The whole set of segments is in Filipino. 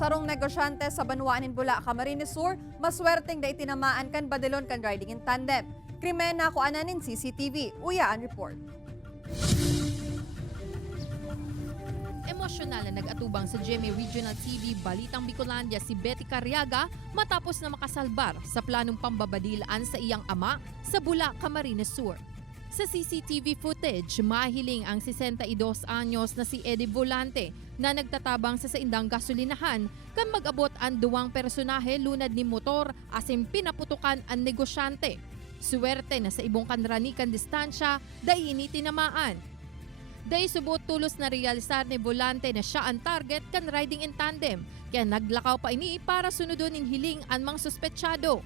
sarong negosyante sa Banwaanin Bula, Camarines Sur, maswerteng da itinamaan kan badalon kan riding in tandem. Krimen na ko ananin CCTV. Uyaan report. Emosyonal na nag-atubang sa GMA Regional TV Balitang Bicolandia si Betty Carriaga matapos na makasalbar sa planong pambabadilaan sa iyang ama sa Bula, Camarines Sur. Sa CCTV footage, mahiling ang 62 anyos na si Eddie Volante na nagtatabang sa saindang gasolinahan kan mag-abot ang duwang personahe lunad ni motor asim pinaputukan ang negosyante. Suwerte na sa ibong kanranikan distansya, daini tinamaan. Day subot tulos na realisar ni Volante na siya ang target kan riding in tandem, kaya naglakaw pa ini para sunodon in hiling ang mga suspetsyado.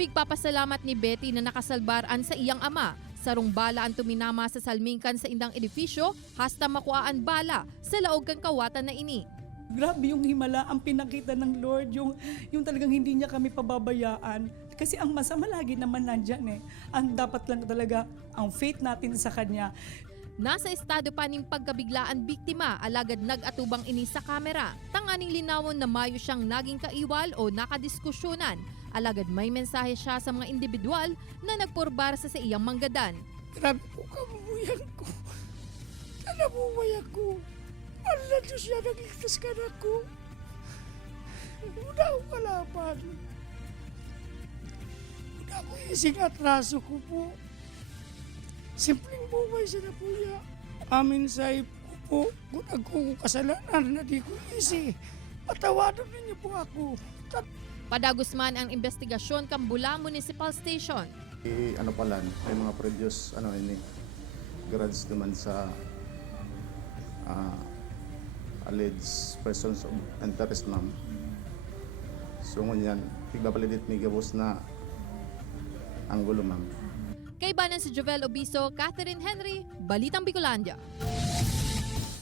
Pigpapasalamat ni Betty na nakasalbaran sa iyang ama, sarong bala ang tuminama sa salmingkan sa indang edifisyo hasta makuhaan bala sa laog kan kawatan na ini. Grabe yung himala ang pinakita ng Lord, yung talagang hindi niya kami pababayaan. Kasi ang masama lagi naman nandyan eh. Ang dapat lang talaga ang faith natin sa Kanya. Nasa estado pa ning pagkabiglaan biktima, alagad nag-atubang ini sa kamera. Tanganing linawon na mayo siyang naging kaiwal o nakadiskusyonan. Alagad may mensahe siya sa mga individual na nagpurbar sa iyang manggadan. Grabe po kabubuyan ko. Kanabuhay ako. Allah Diyos siya nagligtas ka na ko. Una akong kalaban. Una ako ising atraso ko po. Simpleng buhay siya na po niya. Amin sa po, kung nagkong kasalanan na di ko isi. Patawadan ninyo po ako. Padagos man ang investigasyon kang Bula Municipal Station. Ano pala, may mga produce grants naman sa alleged persons of interest, ma'am. So ngunyan, tigbabalidit ni gabos na ang gulo, ma'am. Kay Banan si Jovel Obiso, Catherine Henry, Balitang Bicolandia.